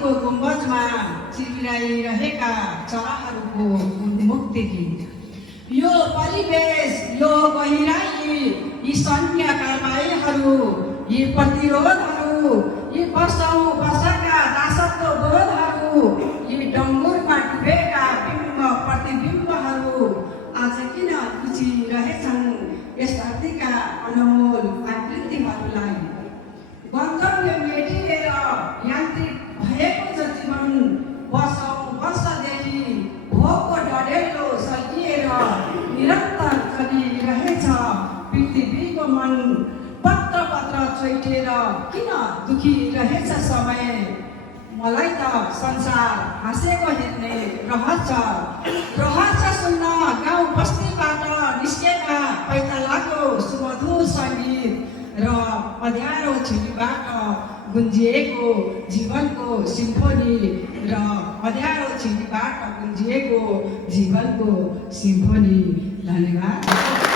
माथिको गुम्बजमा चिल्लाइरहेका चराहरूको उन्मुक्ति गीत। यो परिवेश, यो गहिराई, यी सैन्य कारबाहीहरू, यी प्रतिरोधहरू, यी वर्षौं वर्षका दासत्व बोधहरू, यी डङ्गुरमा डुबेका बिम्ब प्रतिबिम्बहरू आज किन बुझिरहेछन् यस धरतीका अनमोल आकृतिहरूलाई। गन्तव्य मेटिएर यान्त्रिक भएको छ जीवन, वर्षौं वर्षदेखि भोकको डढेलो सल्किएर निरन्तर चलिरहेछ पृथ्वीको मन। पत्र पत्र चोइटेर किन दुखिरहेछ समय, मलाई त संसार हाँसेको हेर्ने रहछ सुन्न गाउँ बस्तीबाट निस्केका पैतालाको सुमधुर सङ्गीत र अँध्यारो छिरीबाट गुन्जिएको जीवनको सिम्फोनी र अँध्यारो छिरीबाट गुन्जिएको जीवनको सिम्फोनी। धन्यवाद।